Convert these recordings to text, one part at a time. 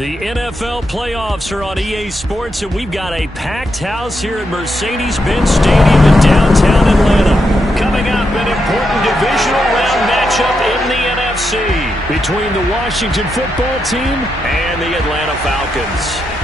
The NFL playoffs are on EA Sports, and we've got a packed house here at Mercedes-Benz Stadium in downtown Atlanta. Coming up, an important divisional round matchup in the NFC between the Washington football team and the Atlanta Falcons.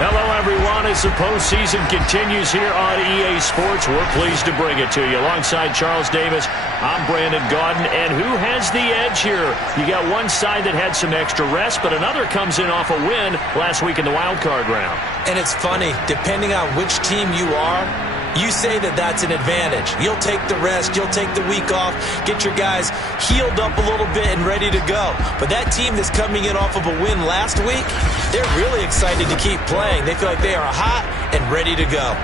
Hello, everyone. As the postseason continues here on EA Sports, we're pleased to bring it to you. Alongside Charles Davis, I'm Brandon Gaudin. And who has the edge here? You got one side that had some extra rest, but another comes in off a win last week in the wild card round. And it's funny, depending on which team you are, you say that that's an advantage. You'll take the rest, you'll take the week off, get your guys healed up a little bit and ready to go. But that team that's coming in off of a win last week, they're really excited to keep playing. They feel like they are hot and ready to go.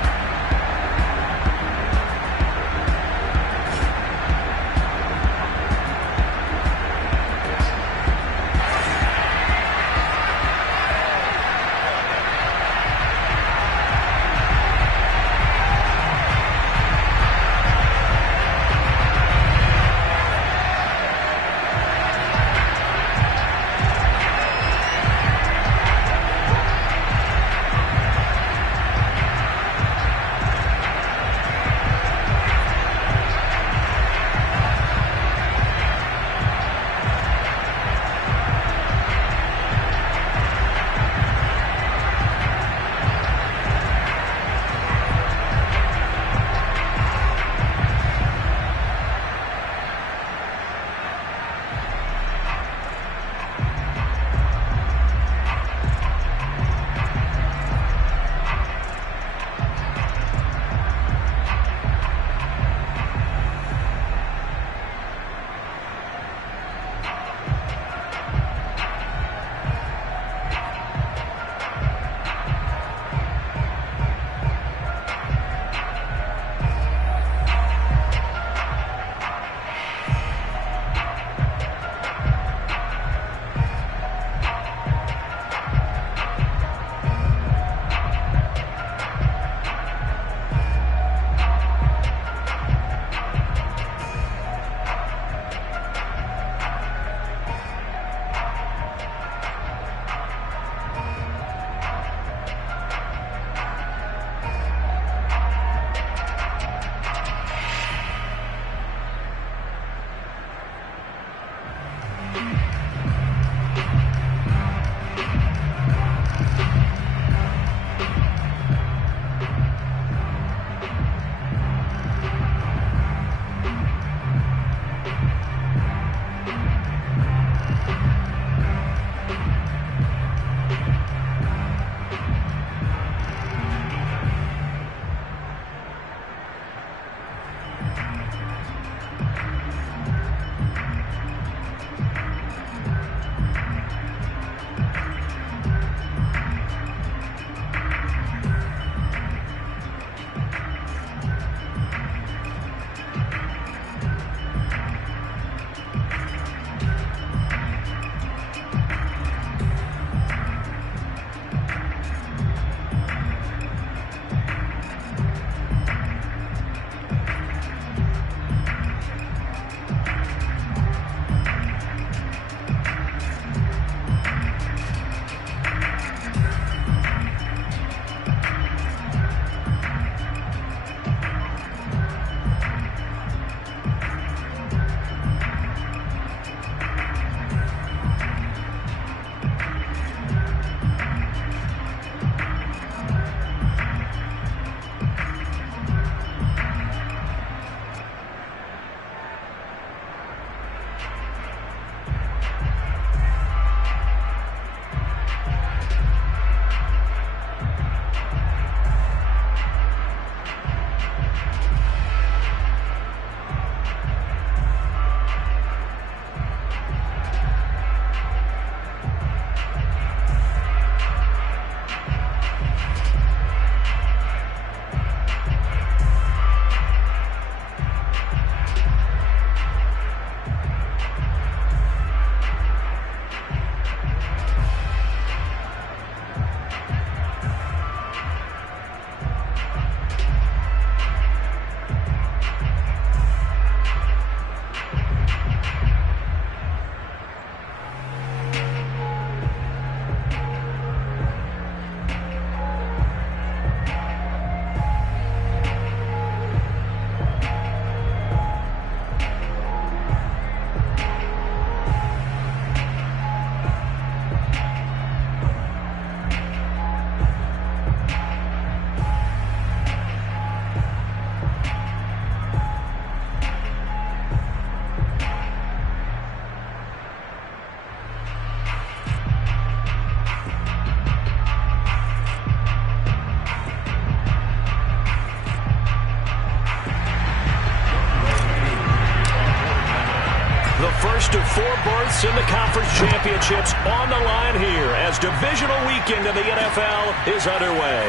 and the conference championships on the line here as divisional weekend of the NFL is underway.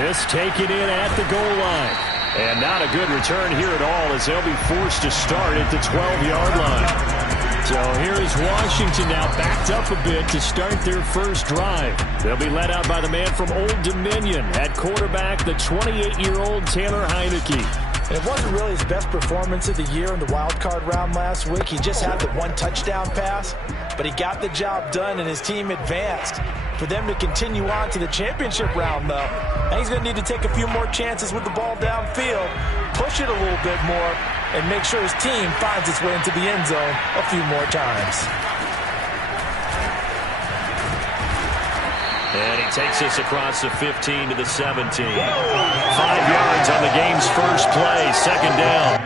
This taken in at the goal line. And not a good return here at all as they'll be forced to start at the 12-yard line. So here is Washington now backed up a bit to start their first drive. They'll be led out by the man from Old Dominion at quarterback, the 28-year-old Taylor Heineke. And it wasn't really his best performance of the year in the wild card round last week. He just had the one touchdown pass, but he got the job done and his team advanced. For them to continue on to the championship round, though, and he's going to need to take a few more chances with the ball downfield, push it a little bit more, and make sure his team finds its way into the end zone a few more times. And he takes us across the 15 to the 17. 5 yards on the game's first play, second down.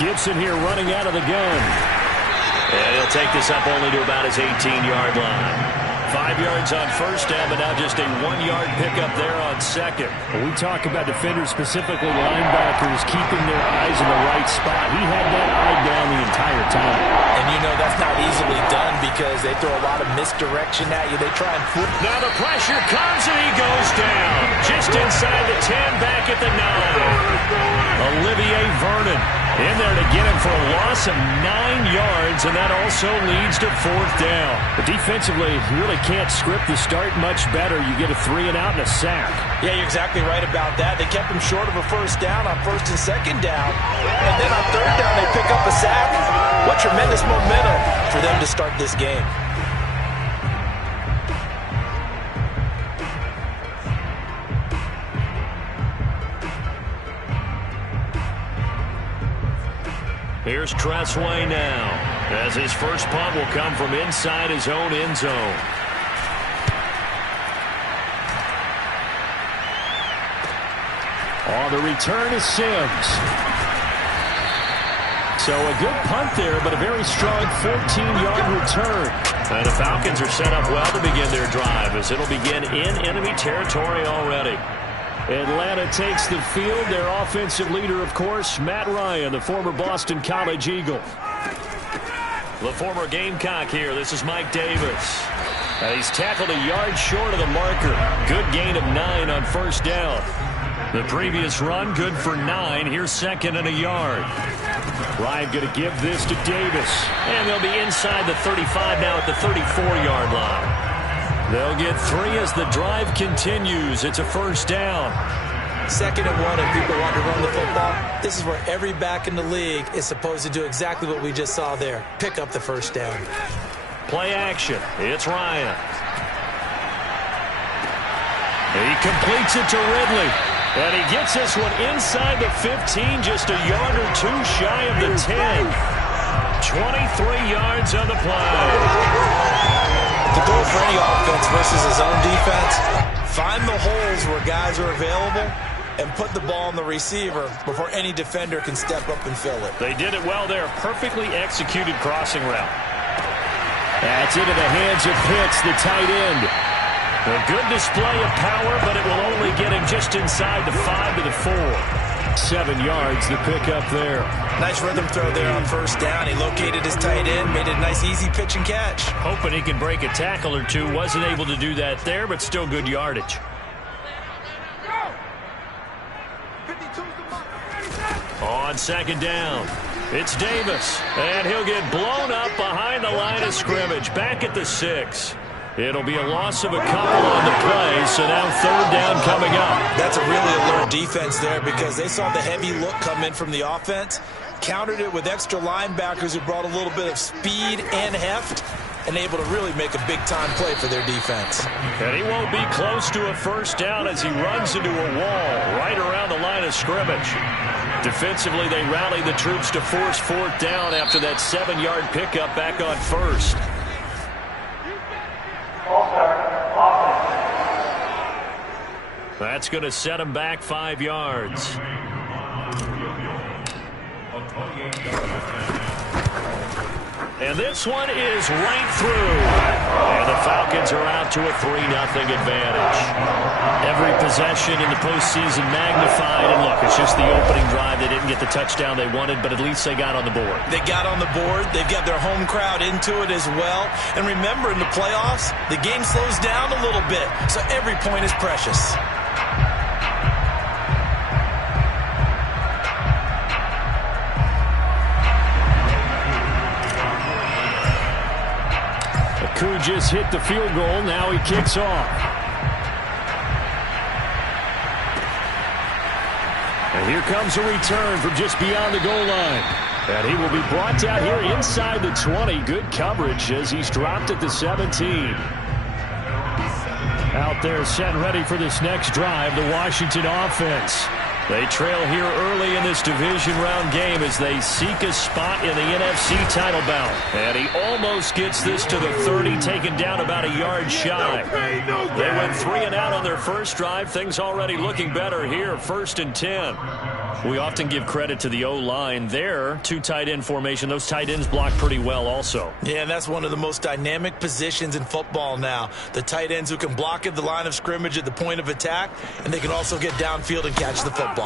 Gibson here running out of the gun. And he'll take this up only to about his 18-yard line. 5 yards on first down, but now just a 1-yard pickup there on second. When we talk about defenders, specifically linebackers, keeping their eyes in the right spot. He had that eye down the entire time. And you know that's not easily done because they throw a lot of misdirection at you. They try and flip. Now the pressure comes and he goes down. Just inside the 10, back at the 9. Olivier Vernon in there to get him for a loss of 9 yards, and that also leads to fourth down. But defensively, you really can't script the start much better. You get a 3 and out and a sack. Yeah, you're exactly right about that. They kept him short of a first down on first and second down, and then on third down they pick up a sack. What tremendous momentum for them to start this game. Here's Tressway now, as his first punt will come from inside his own end zone. On the return is Sims. So a good punt there, but a very strong 14-yard return. And the Falcons are set up well to begin their drive, as it'll begin in enemy territory already. Atlanta takes the field. Their offensive leader, of course, Matt Ryan, the former Boston College Eagle. The former Gamecock here. This is Mike Davis. He's tackled a yard short of the marker. Good gain of 9 on first down. The previous run, good for 9. Here's second and a yard. Ryan going to give this to Davis. And they'll be inside the 35 now at the 34-yard line. They'll get 3 as the drive continues. It's a first down. Second and 1, and people want to run the football. This is where every back in the league is supposed to do exactly what we just saw there. Pick up the first down. Play action. It's Ryan. He completes it to Ridley. And he gets this one inside the 15, just a yard or 2 shy of the 10. 23 yards on the play. The goal for any offense versus his own defense, find the holes where guys are available and put the ball on the receiver before any defender can step up and fill it. They did it well there. Perfectly executed crossing route. That's into the hands of Pitts, the tight end. A good display of power, but it will only get him just inside the 5 to the 4. 7 yards, the pickup there. Nice rhythm throw there on first down. He located his tight end, made it a nice easy pitch and catch. Hoping he can break a tackle or two. Wasn't able to do that there, but still good yardage. On second down, it's Davis, and he'll get blown up behind the line of scrimmage, back at the 6. It'll be a loss of a couple on the play, so now third down coming up. That's a really alert defense there because they saw the heavy look come in from the offense, countered it with extra linebackers who brought a little bit of speed and heft, and able to really make a big-time play for their defense. And he won't be close to a first down as he runs into a wall right around the line of scrimmage. Defensively, they rally the troops to force fourth down after that 7-yard pickup back on first. That's going to set him back 5 yards. And this one is right through. And the Falcons are out to a 3-0 advantage. Every possession in the postseason magnified. And look, it's just the opening drive. They didn't get the touchdown they wanted, but at least they got on the board. They got on the board. They've got their home crowd into it as well. And remember, in the playoffs, the game slows down a little bit. So every point is precious. Koo just hit the field goal. Now he kicks off. And here comes a return from just beyond the goal line. And he will be brought down here inside the 20. Good coverage as he's dropped at the 17. Out there set and ready for this next drive, the Washington offense. They trail here early in this division round game as they seek a spot in the NFC title bout. And he almost gets this to the 30, taken down about a yard shy. They went 3 and out on their first drive. Things already looking better here, 1st and 10. We often give credit to the O-line there. 2 tight end formation. Those tight ends block pretty well also. Yeah, and that's one of the most dynamic positions in football now. The tight ends who can block at the line of scrimmage at the point of attack, and they can also get downfield and catch the football.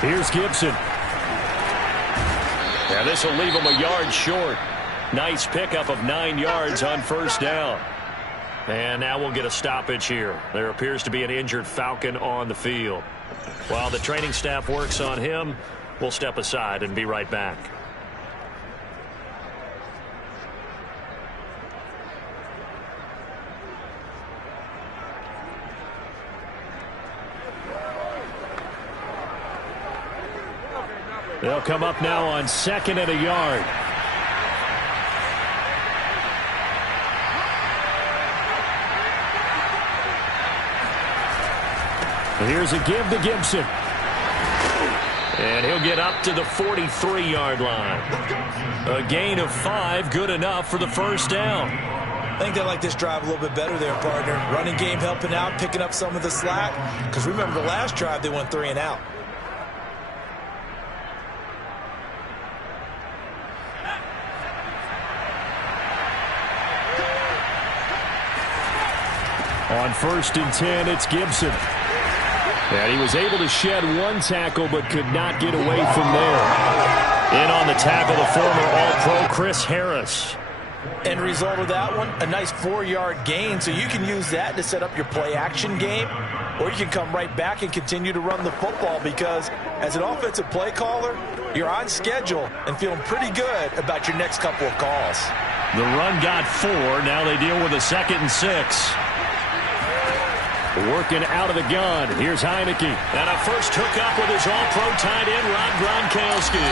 Here's Gibson. Yeah, this will leave him a yard short. Nice pickup of 9 yards on first down. And now we'll get a stoppage here. There appears to be an injured Falcon on the field. While the training staff works on him, we'll step aside and be right back. They'll come up now on 2nd and a yard. Here's a give to Gibson. And he'll get up to the 43-yard line. A gain of 5, good enough for the first down. I think they like this drive a little bit better there, partner. Running game helping out, picking up some of the slack. Because remember, the last drive they went 3 and out. On 1st and 10, it's Gibson. And he was able to shed 1 tackle but could not get away from there. In on the tackle, the former All-Pro Chris Harris. End result of that one, a nice 4-yard gain, so you can use that to set up your play-action game, or you can come right back and continue to run the football because as an offensive play caller, you're on schedule and feeling pretty good about your next couple of calls. The run got 4. Now they deal with a 2nd and 6. Working out of the gun. Here's Heineke. And a first hookup with his all-pro tight end, Rob Gronkowski.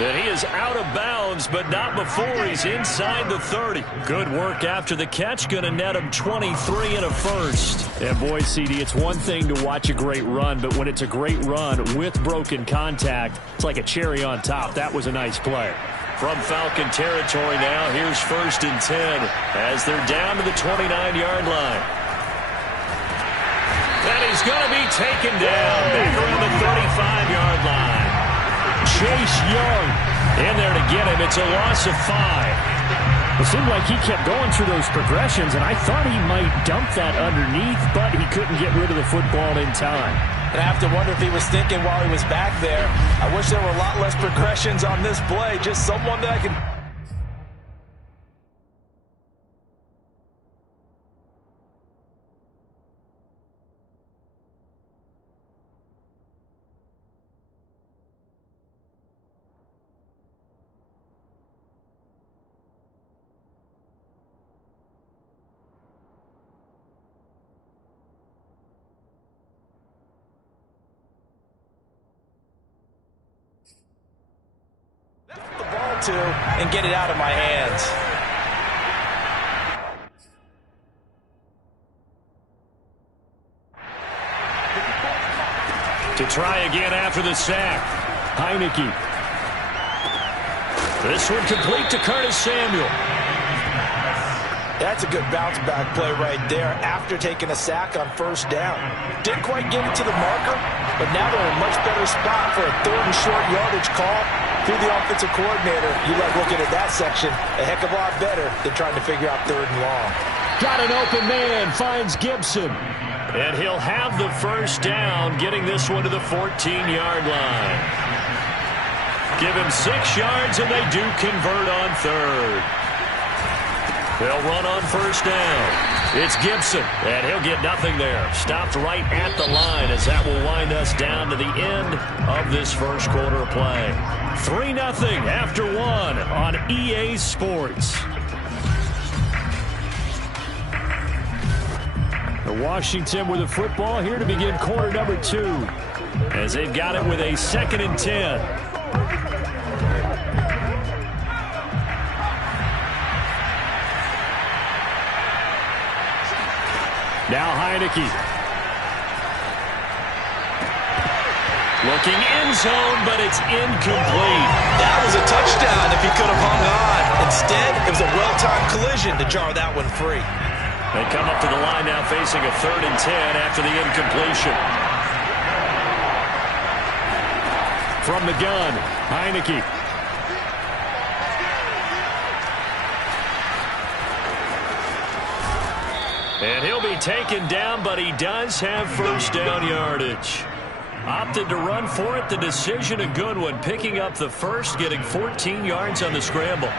And he is out of bounds, but not before he's inside the 30. Good work after the catch. Going to net him 23 and a first. And boy, CD, it's one thing to watch a great run, but when it's a great run with broken contact, it's like a cherry on top. That was a nice play. From Falcon territory now, here's 1st and 10 as they're down to the 29-yard line. And he's going to be taken down back around the 35-yard line. Chase Young in there to get him. It's a loss of 5. It seemed like he kept going through those progressions, and I thought he might dump that underneath, but he couldn't get rid of the football in time. And I have to wonder if he was thinking while he was back there, I wish there were a lot less progressions on this play, just someone that I can... the ball to and get it out of my hands. To try again after the sack. Heineke. This one complete to Curtis Samuel. That's a good bounce-back play right there after taking a sack on first down. Didn't quite get it to the marker, but now they're in a much better spot for a third and short yardage call through the offensive coordinator. You like looking at that section a heck of a lot better than trying to figure out third and long. Got an open man, finds Gibson. And he'll have the first down, getting this one to the 14-yard line. Give him 6 yards, and they do convert on third. They'll run on first down. It's Gibson, and he'll get nothing there. Stopped right at the line as that will wind us down to the end of this first quarter of play. 3-0 after 1 on EA Sports. Washington with the football here to begin quarter number 2 as they've got it with a 2nd and 10. Now Heineke. Looking end zone, but it's incomplete. That was a touchdown if he could have hung on. Instead, it was a well-timed collision to jar that one free. They come up to the line now facing a 3rd and 10 after the incompletion. From the gun, Heineke. And he'll be taken down, but he does have first down yardage. Opted to run for it. The decision a good one. Picking up the first, getting 14 yards on the scramble.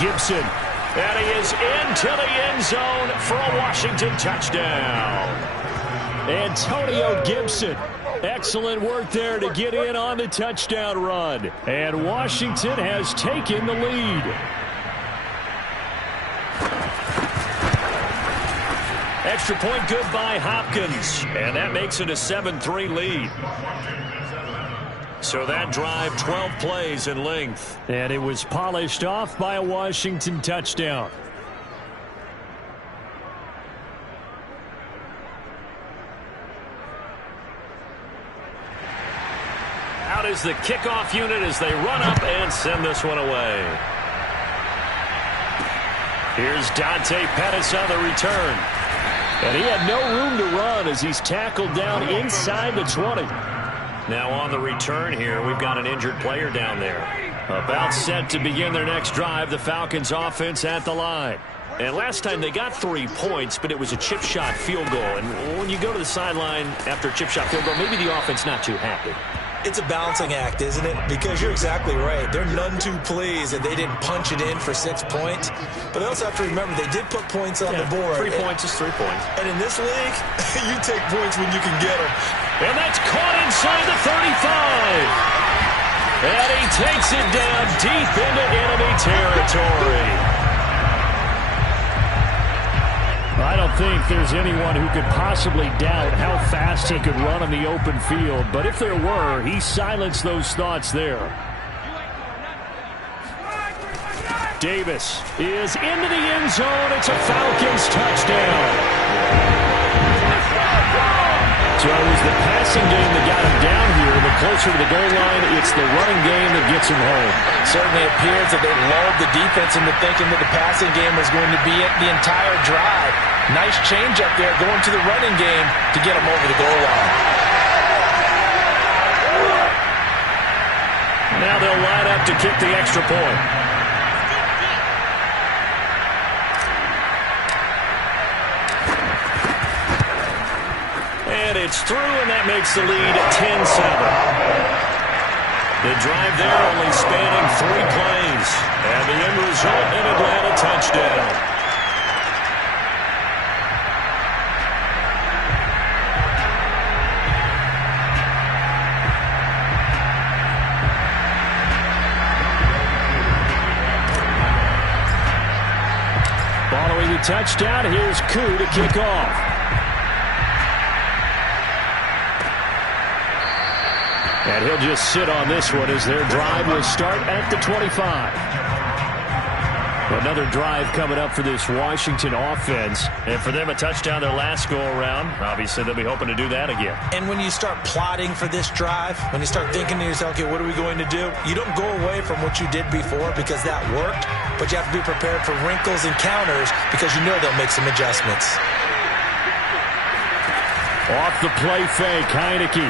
Gibson, and he is into the end zone for a Washington touchdown. Antonio Gibson, excellent work there to get in on the touchdown run. And Washington has taken the lead. Extra point good by Hopkins, and that makes it a 7-3 lead. So that drive, 12 plays in length. And it was polished off by a Washington touchdown. Out is the kickoff unit as they run up and send this one away. Here's Dante Pettis on the return. And he had no room to run as he's tackled down inside the 20. Now on the return here, we've got an injured player down there. About set to begin their next drive, the Falcons offense at the line. And last time they got 3 points, but it was a chip shot field goal. And when you go to the sideline after a chip shot field goal, maybe the offense not too happy. It's a balancing act, isn't it? Because you're exactly right. They're none too pleased that they didn't punch it in for 6 points. But they also have to remember they did put points on the board. 3 points is 3 points. And in this league, you take points when you can get them. And that's caught inside the 35. And he takes it down deep into enemy territory. I don't think there's anyone who could possibly doubt how fast he could run on the open field. But if there were, he silenced those thoughts there. Davis is into the end zone. It's a Falcons touchdown. So it was the passing game that got him down here. The closer to the goal line, it's the running game that gets him home. Certainly appears that they lulled the defense into thinking that the passing game was going to be it the entire drive. Nice change up there going to the running game to get him over the goal line. Now they'll line up to kick the extra point. And it's through, and that makes the lead 10-7. The drive there only spanning 3 plays. And the end result, an Atlanta touchdown. Following the touchdown, here's Koo to kick off. And he'll just sit on this one as their drive will start at the 25. Another drive coming up for this Washington offense. And for them, a touchdown their last go-around. Obviously, they'll be hoping to do that again. And when you start plotting for this drive, when you start thinking to yourself, okay, what are we going to do? You don't go away from what you did before because that worked, but you have to be prepared for wrinkles and counters because you know they'll make some adjustments. Off the play fake, Heineke.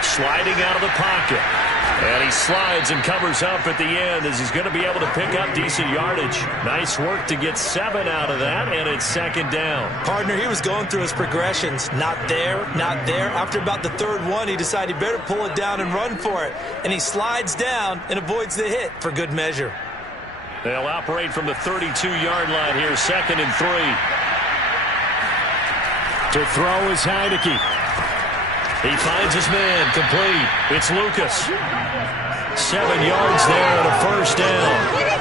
Sliding out of the pocket. And he slides and covers up at the end as he's going to be able to pick up decent yardage. Nice work to get 7 out of that, and it's second down. Partner, he was going through his progressions. Not there, not there. After about the third one, he decided he better pull it down and run for it. And he slides down and avoids the hit for good measure. They'll operate from the 32-yard line here, 2nd and 3. To throw is Heineke. He finds his man, complete. It's Lucas. 7 yards there and a first down.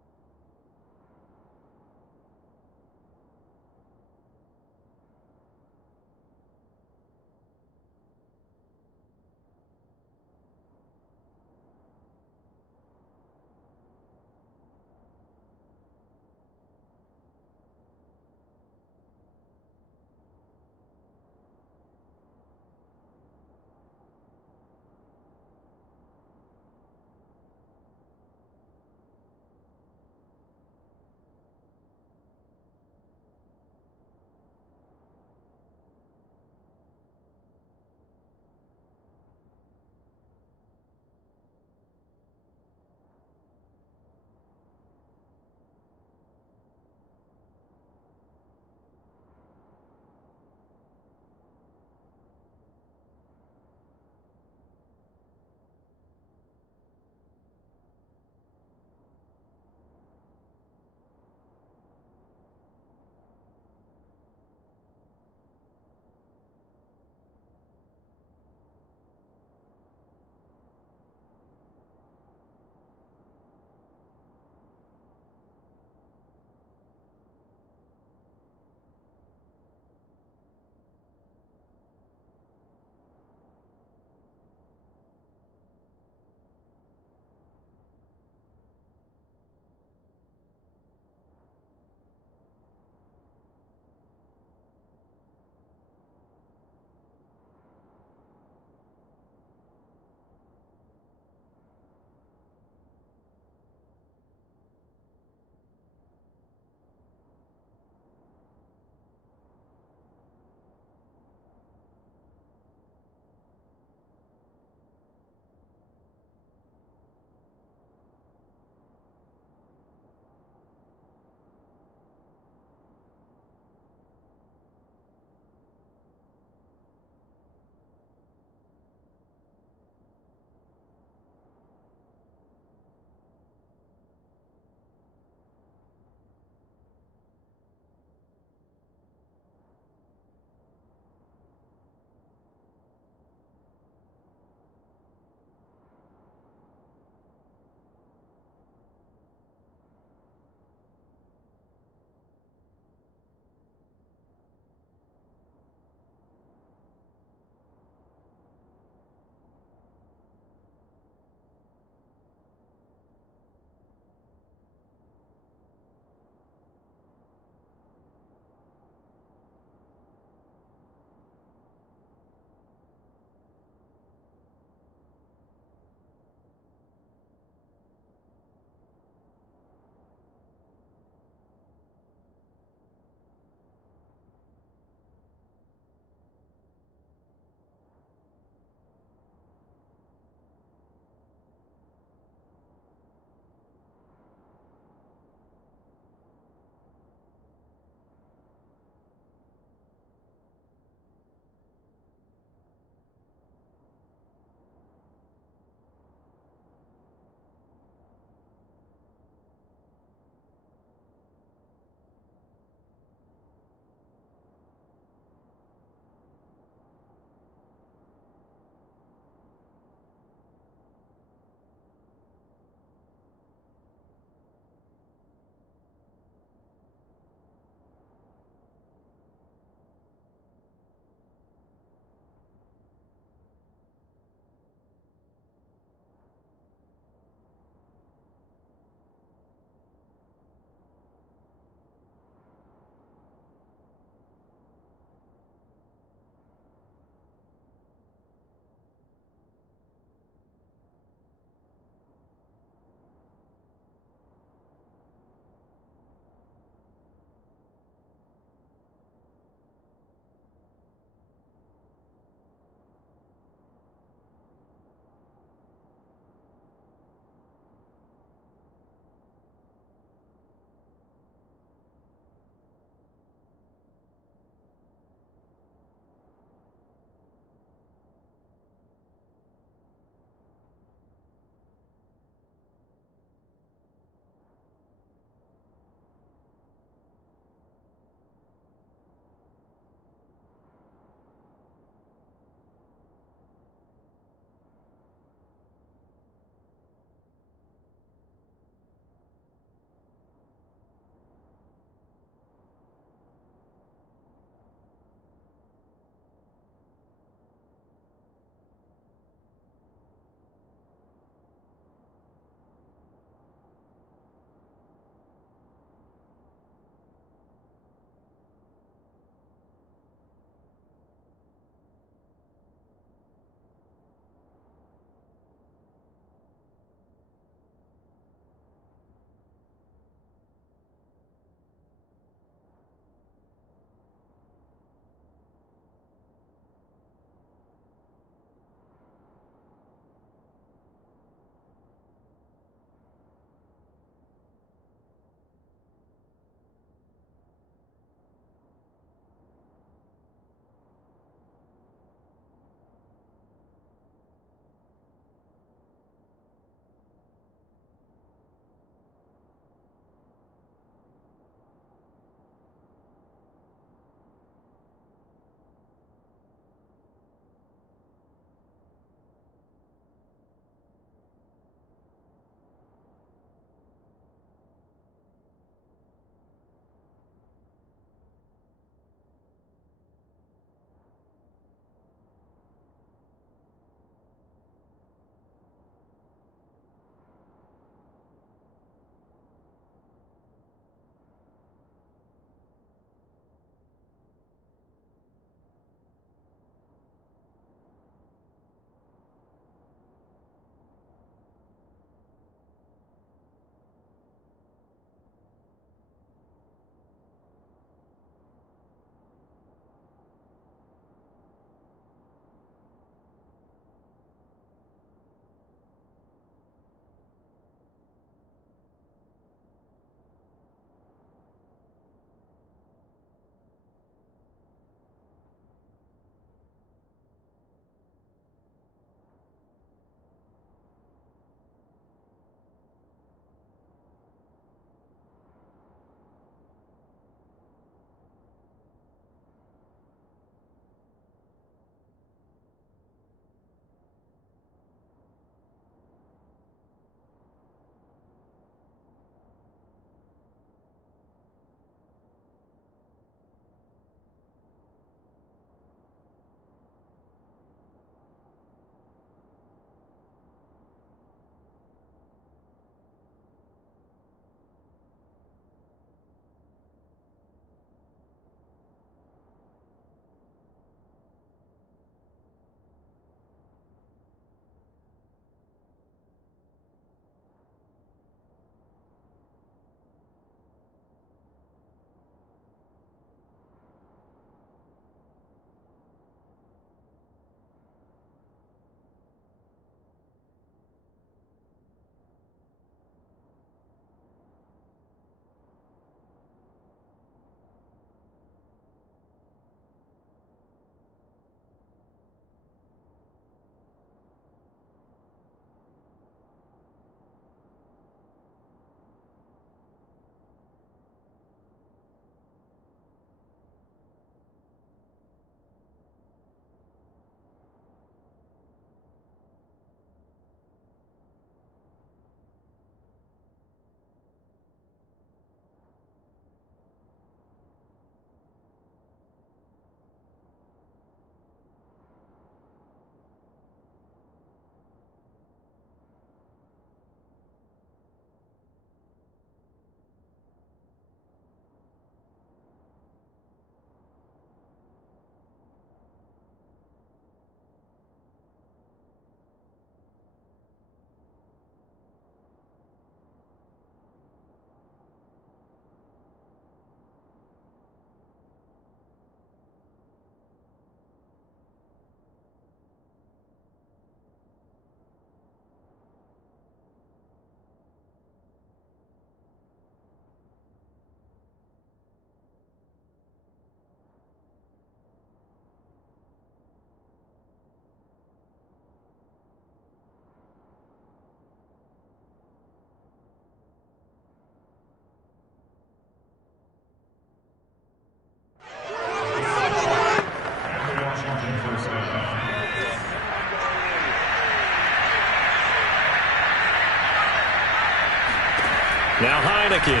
Now Heineke.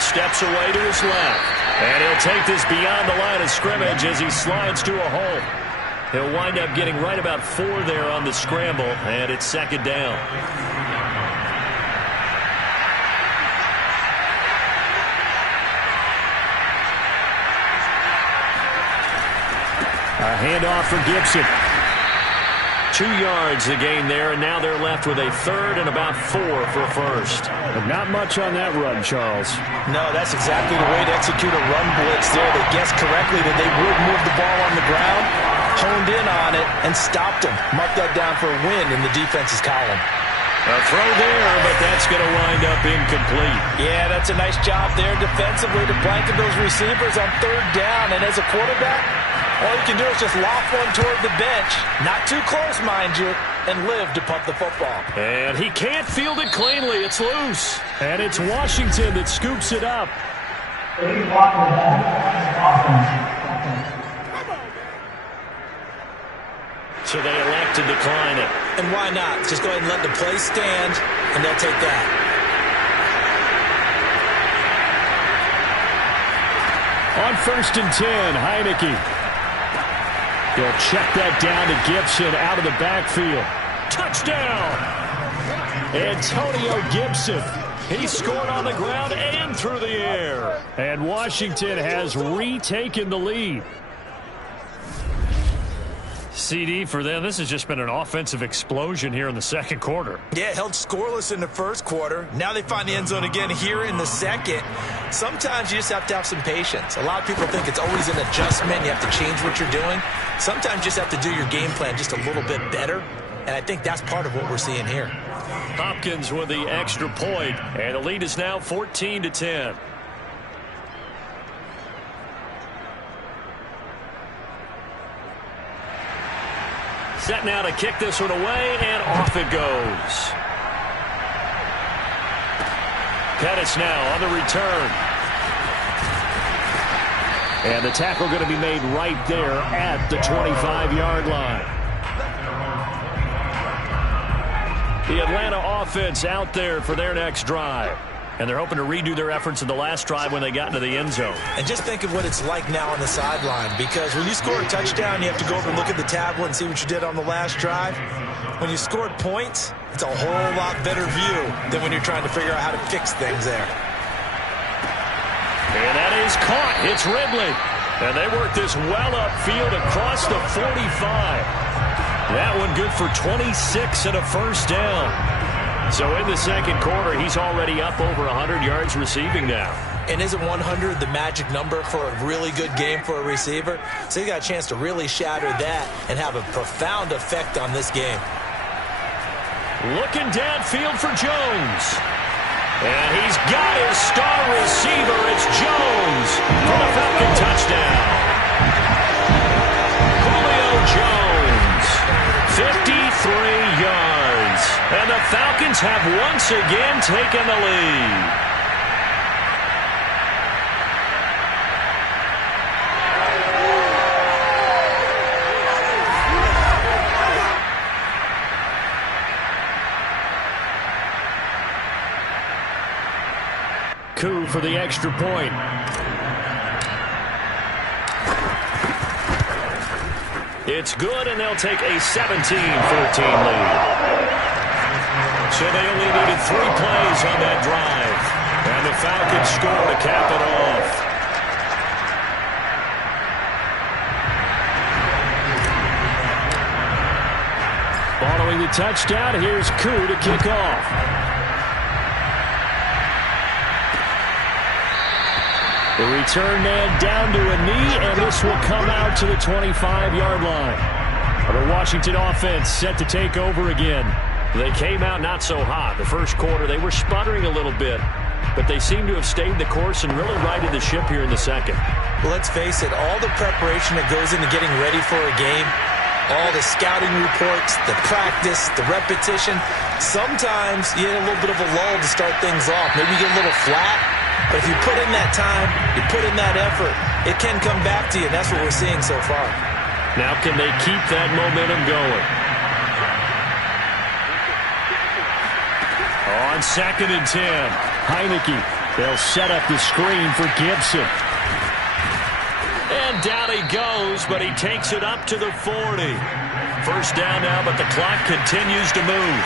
Steps away to his left. And he'll take this beyond the line of scrimmage as he slides to a hole. He'll wind up getting right about 4 there on the scramble, and it's second down. A handoff for Gibson. 2 yards the gain there, and now they're left with a third and about 4 for a first. But not much on that run, Charles. No, that's exactly the way to execute a run blitz there. They guessed correctly that they would move the ball on the ground, honed in on it, and stopped them. Mark that down for a win in the defense's column. A throw there, but that's going to wind up incomplete. Yeah, that's a nice job there defensively to blanket those receivers on third down. And as a quarterback, all you can do is just loft one toward the bench. Not too close, mind you, and live to punt the football. And he can't field it cleanly. It's loose. And it's Washington that scoops it up. So they elect to decline it. And why not? Just go ahead and let the play stand, and they'll take that. On 1st and 10, Heineke. He'll check that down to Gibson out of the backfield. Touchdown! Antonio Gibson. He scored on the ground and through the air. And Washington has retaken the lead. CD for them, this has just been an offensive explosion here in the second quarter. Yeah, held scoreless in the first quarter. Now they find the end zone again here in the second. Sometimes you just have to have some patience. A lot of people think it's always an adjustment. You have to change what you're doing. Sometimes you just have to do your game plan just a little bit better. And I think that's part of what we're seeing here. Hopkins with the extra point, and the lead is now 14-10. Set now to kick this one away, and off it goes. Pettis now on the return. And the tackle going to be made right there at the 25-yard line. The Atlanta offense out there for their next drive. And they're hoping to redo their efforts in the last drive when they got into the end zone. And just think of what it's like now on the sideline, because when you score a touchdown, you have to go over and look at the tablet and see what you did on the last drive. When you scored points, it's a whole lot better view than when you're trying to figure out how to fix things there. And that is caught. It's Ridley. And they work this well upfield across the 45. That one good for 26 and a first down. So in the second quarter, he's already up over 100 yards receiving now. And isn't 100 the magic number for a really good game for a receiver? So he got a chance to really shatter that and have a profound effect on this game. Looking downfield for Jones. And he's got his star receiver. It's Jones for the Falcon touchdown. Julio Jones, 53 yards. And the Falcons have once again taken the lead. Coup for the extra point. It's good, and they'll take a 17-14 lead. So they only needed 3 plays on that drive. And the Falcons score to cap it off. Following the touchdown, here's Coup to kick off. The return man down to a knee, and this will come out to the 25-yard line. The Washington offense set to take over again. They came out not so hot. The first quarter, they were sputtering a little bit, but they seem to have stayed the course and really righted the ship here in the second. Well, let's face it, all the preparation that goes into getting ready for a game, all the scouting reports, the practice, the repetition, sometimes you get a little bit of a lull to start things off. Maybe you get a little flat, but if you put in that time, you put in that effort, it can come back to you, and that's what we're seeing so far. Now can they keep that momentum going? on 2nd and 10. Heineke, they'll set up the screen for Gibson. And down he goes, but he takes it up to the 40. First down now, but the clock continues to move.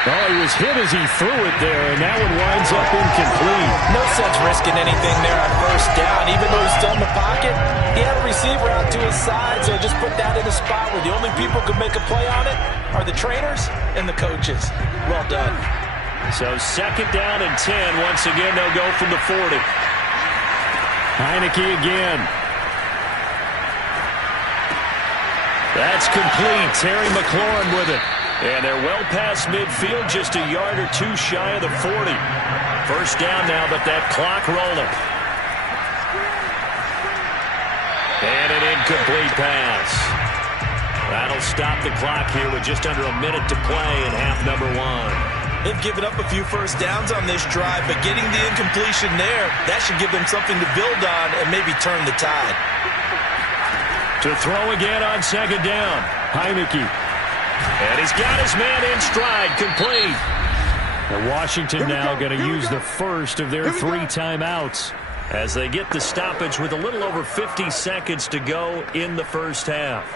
Oh, he was hit as he threw it there, and that one winds up incomplete. No sense risking anything there on first down. Even though he's still in the pocket, he had a receiver out to his side, so just put that in a spot where the only people who can make a play on it are the trainers and the coaches. Well done. So 2nd down and 10. Once again, they'll go from the 40. Heineke again. That's complete. Terry McLaurin with it. And they're well past midfield, just a yard or two shy of the 40. First down now, but that clock rolling. And an incomplete pass. That'll stop the clock here with just under a minute to play in half number 1. They've given up a few first downs on this drive, but getting the incompletion there, that should give them something to build on and maybe turn the tide. To throw again on 2nd down. Heineke. And he's got his man in stride, complete. And Washington now going to use the first of their 3 timeouts as they get the stoppage with a little over 50 seconds to go in the first half.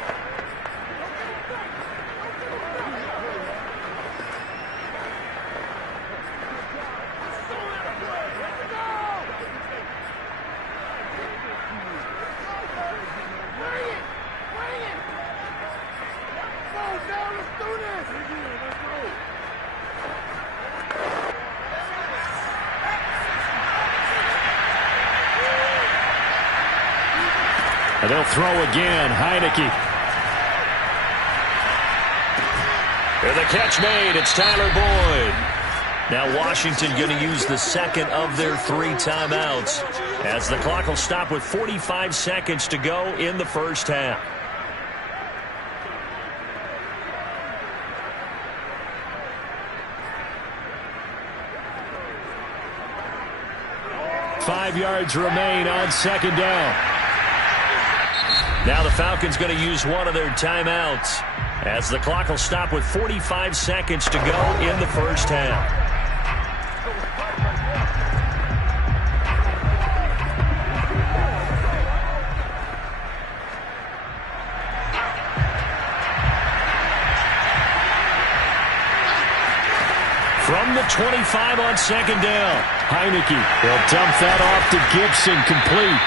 And they'll throw again. Heineke. And the catch made. It's Tyler Boyd. Now Washington going to use the second of their 3 timeouts as the clock will stop with 45 seconds to go in the first half. Five yards remain on 2nd down. Now the Falcons going to use one of their timeouts as the clock will stop with 45 seconds to go in the first half. From the 25 on 2nd down. Heineke will dump that off to Gibson, complete.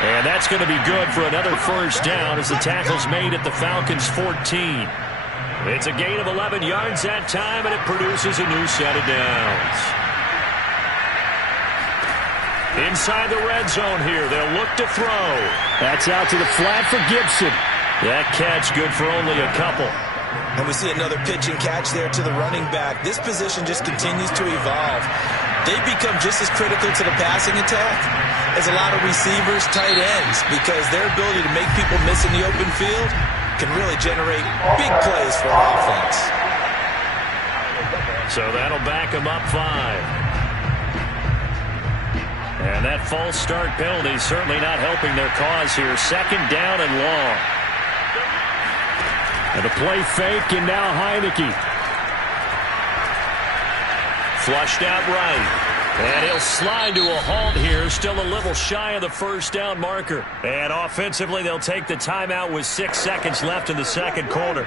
And that's going to be good for another first down as the tackle's made at the Falcons' 14. It's a gain of 11 yards that time, and it produces a new set of downs. Inside the red zone here, they'll look to throw. That's out to the flat for Gibson. That catch good for only a couple. And we see another pitch and catch there to the running back. This position just continues to evolve. They become just as critical to the passing attack as a lot of receivers, tight ends, because their ability to make people miss in the open field can really generate big plays for our offense. So that'll back them up 5. And that false start penalty certainly not helping their cause here. 2nd down and long. And a play fake, and now Heineke. Flushed out right. And he'll slide to a halt here, still a little shy of the first down marker. And offensively, they'll take the timeout with 6 seconds left in the second quarter.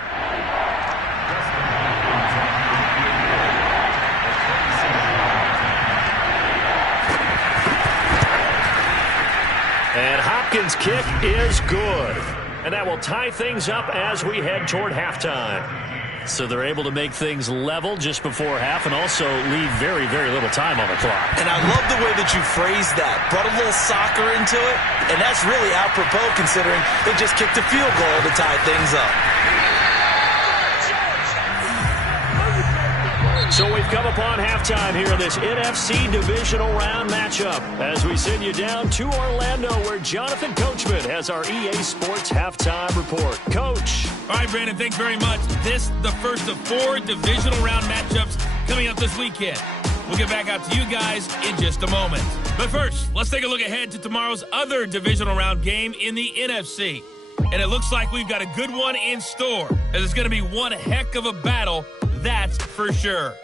And Hopkins' kick is good. And that will tie things up as we head toward halftime. So they're able to make things level just before half and also leave very, very little time on the clock. And I love the way that you phrased that. Brought a little soccer into it, and that's really apropos considering they just kicked a field goal to tie things up. So we've come upon halftime here in this NFC Divisional Round matchup as we send you down to Orlando where Jonathan Coachman has our EA Sports Halftime Report. Coach. All right, Brandon, thanks very much. This the first of 4 Divisional Round matchups coming up this weekend. We'll get back out to you guys in just a moment. But first, let's take a look ahead to tomorrow's other Divisional Round game in the NFC. And it looks like we've got a good one in store, as it's going to be one heck of a battle, that's for sure.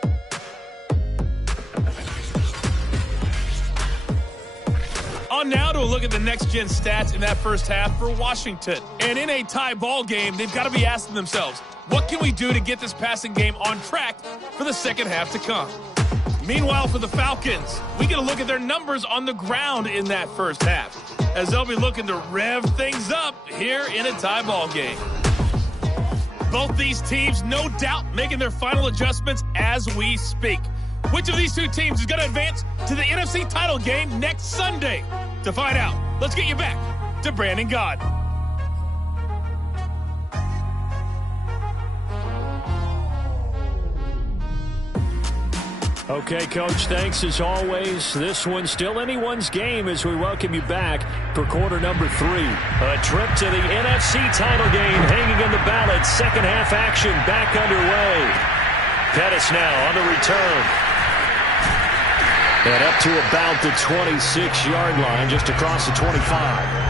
On now to a look at the next-gen stats in that first half for Washington. And in a tie ball game, they've got to be asking themselves, what can we do to get this passing game on track for the second half to come? Meanwhile, for the Falcons, we get a look at their numbers on the ground in that first half, as they'll be looking to rev things up here in a tie ball game. Both these teams, no doubt, making their final adjustments as we speak. Which of these two teams is going to advance to the NFC title game next Sunday? To find out, let's get you back to Brandon Gaudin. Okay, Coach, thanks as always. This one's still anyone's game as we welcome you back for quarter number 3. A trip to the NFC title game hanging in the balance. Second half action back underway. Pettis now on the return. And up to about the 26-yard line, just across the 25.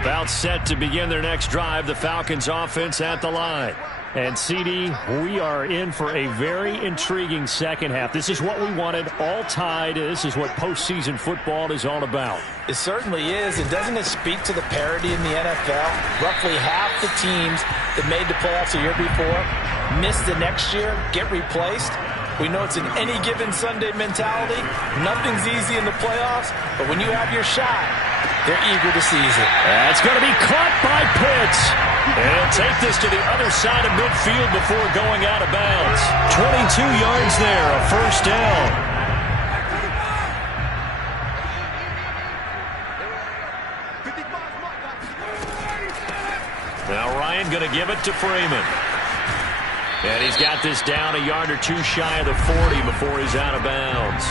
About set to begin their next drive, the Falcons offense at the line. And CD, we are in for a very intriguing second half. This is what we wanted, all tied. This is what postseason football is all about. It certainly is. And doesn't it speak to the parity in the NFL? Roughly half the teams that made the playoffs a year before miss the next year, get replaced. We know it's an any given Sunday mentality. Nothing's easy in the playoffs, but when you have your shot, they're eager to seize it. That's going to be caught by Pitts. And he'll take this to the other side of midfield before going out of bounds. 22 yards there, a first down. Now Ryan going to give it to Freeman. And he's got this down a yard or two shy of the 40 before he's out of bounds.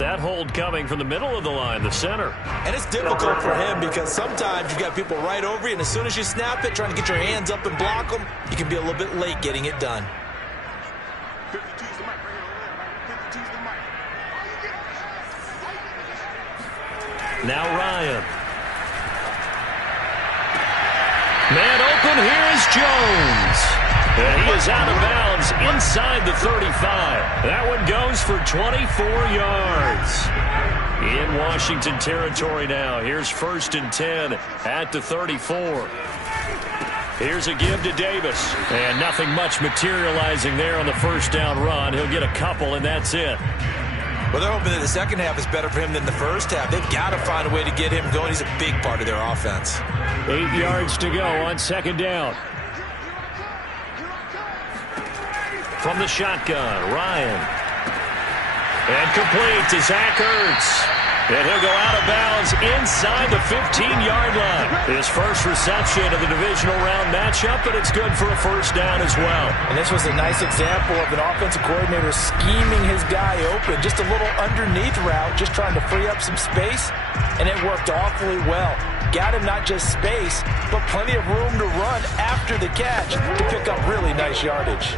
That hold coming from the middle of the line, the center. And it's difficult for him because sometimes you've got people right over you, and as soon as you snap it, trying to get your hands up and block them, you can be a little bit late getting it done. Now Ryan. Man open, here is Jones. And he is out of bounds inside the 35. That one goes for 24 yards. In Washington territory now. Here's 1st and 10 at the 34. Here's a give to Davis. And nothing much materializing there on the first down run. He'll get a couple, and that's it. Well, they're hoping that the second half is better for him than the first half. They've got to find a way to get him going. He's a big part of their offense. 8 yards to go on second down. From the shotgun, Ryan. And complete to Zach Ertz. And he'll go out of bounds inside the 15-yard line. His first reception of the divisional round matchup, but it's good for a first down as well. And this was a nice example of an offensive coordinator scheming his guy open. Just a little underneath route, just trying to free up some space, and it worked awfully well. Got him not just space, but plenty of room to run after the catch to pick up really nice yardage.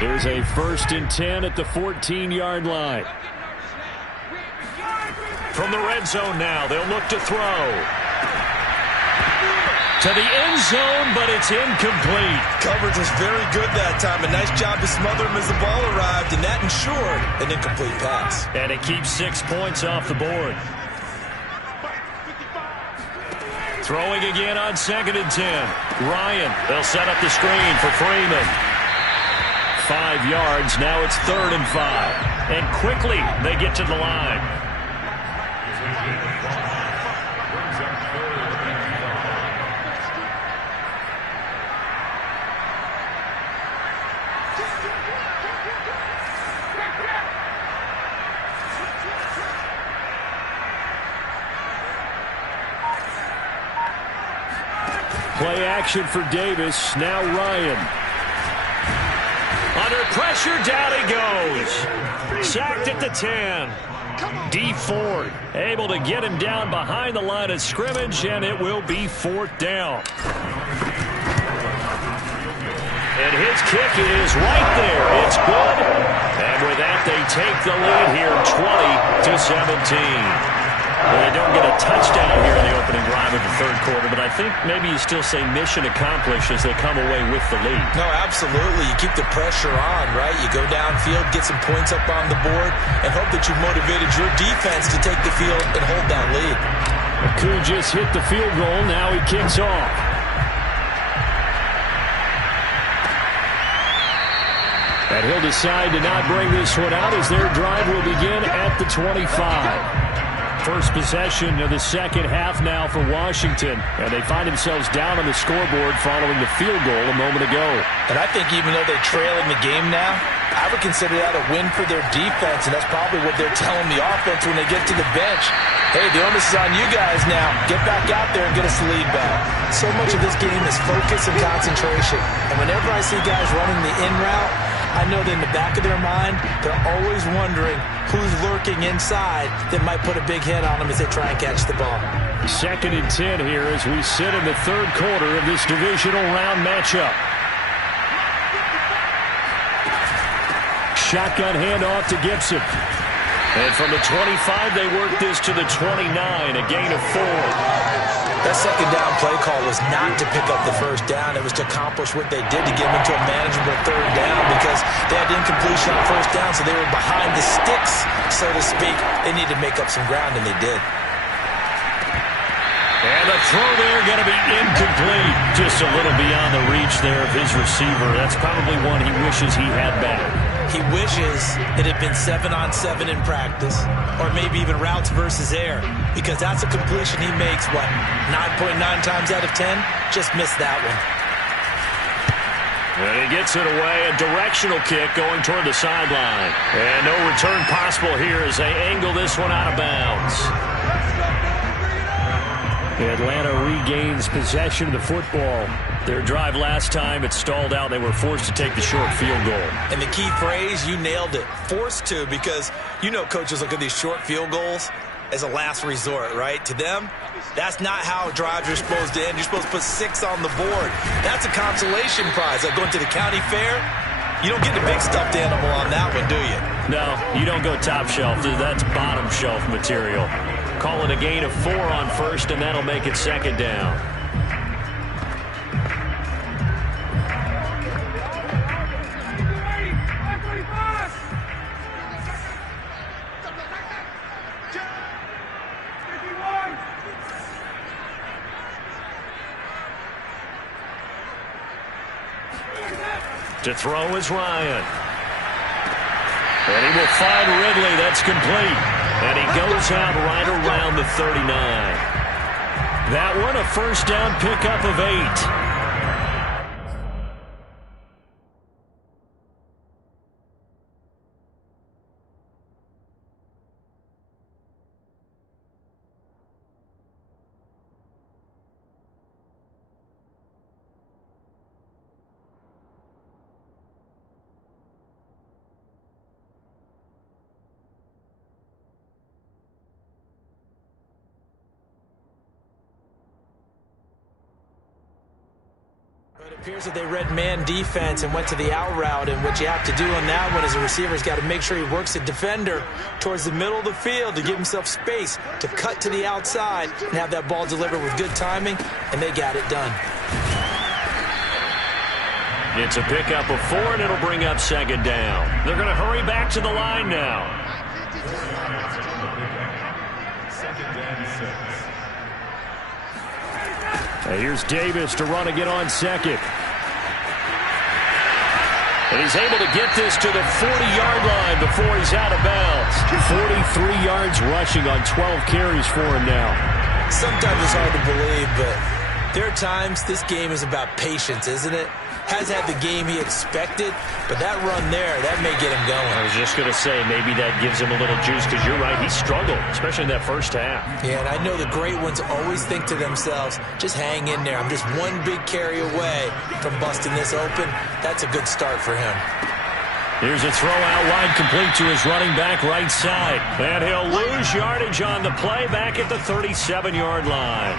Here's a 1st and 10 at the 14-yard line. From the red zone now, they'll look to throw. To the end zone, but it's incomplete. Coverage was very good that time. A nice job to smother him as the ball arrived, and that ensured an incomplete pass. And it keeps 6 points off the board. Throwing again on 2nd and 10. Ryan, they'll set up the screen for Freeman. 5 yards, now it's 3rd and 5. And quickly they get to the line. Play action for Davis. Now Ryan. Under pressure, down he goes. Sacked at the 10. D. Ford able to get him down behind the line of scrimmage, and it will be 4th down. And his kick is right there. It's good. And with that, they take the lead here 20-17. Well, they don't get a touchdown here in the opening drive of the third quarter, but I think maybe you still say mission accomplished as they come away with the lead. No, absolutely. You keep the pressure on, right? You go downfield, get some points up on the board, and hope that you've motivated your defense to take the field and hold that lead. Aku just hit the field goal. Now he kicks off. And he'll decide to not bring this one out as their drive will begin at the 25. First possession of the second half now for Washington. And they find themselves down on the scoreboard following the field goal a moment ago. And I think even though they're trailing the game now, I would consider that a win for their defense, and that's probably what they're telling the offense when they get to the bench. Hey, the onus is on you guys now. Get back out there and get us the lead back. So much of this game is focus and concentration. And whenever I see guys running the in route, I know that in the back of their mind, they're always wondering who's lurking inside that might put a big hit on them as they try and catch the ball. 2nd and 10 here as we sit in the third quarter of this divisional round matchup. Shotgun handoff to Gibson. And from the 25, they work this to the 29, a gain of 4. That second down play call was not to pick up the first down. It was to accomplish what they did to get them into a manageable third down because they had incompletion on first down, so they were behind the sticks, so to speak. They needed to make up some ground, and they did. And the throw there going to be incomplete. Just a little beyond the reach there of his receiver. That's probably one he wishes he had back. He wishes it had been 7-on-7 in practice, or maybe even routes versus air, because that's a completion he makes, 9.9 times out of 10? Just missed that one. And he gets it away, a directional kick going toward the sideline. And no return possible here as they angle this one out of bounds. Atlanta regains possession of the football. Their drive last time, it stalled out. They were forced to take the short field goal. And the key phrase, you nailed it, forced to, because you know coaches look at these short field goals as a last resort, right? To them, that's not how drives are supposed to end. You're supposed to put 6 on the board. That's a consolation prize. Like going to the county fair, you don't get the big stuffed animal on that one, do you? No, you don't go top shelf. That's bottom shelf material. Call it a gain of 4 on first, and that'll make it 2nd down. To throw is Ryan. And he will find Ridley. That's complete. And he goes out right around the 39. That one, a first down pickup of 8. It appears that they read man defense and went to the out route, and what you have to do on that one is a receiver's got to make sure he works the defender towards the middle of the field to give himself space to cut to the outside and have that ball delivered with good timing, and they got it done. It's a pickup of 4, and it'll bring up 2nd down. They're going to hurry back to the line now. And here's Davis to run again on 2nd. And he's able to get this to the 40-yard line before he's out of bounds. 43 yards rushing on 12 carries for him now. Sometimes it's hard to believe, but There are times this game is about patience, isn't it? Has had the game he expected, but that run there, that may get him going. I was just going to say, maybe that gives him a little juice, because you're right, he struggled, especially in that first half. Yeah, and I know the great ones always think to themselves, just hang in there. I'm just one big carry away from busting this open. That's a good start for him. Here's a throw out wide, complete to his running back right side. And he'll lose yardage on the play back at the 37-yard line.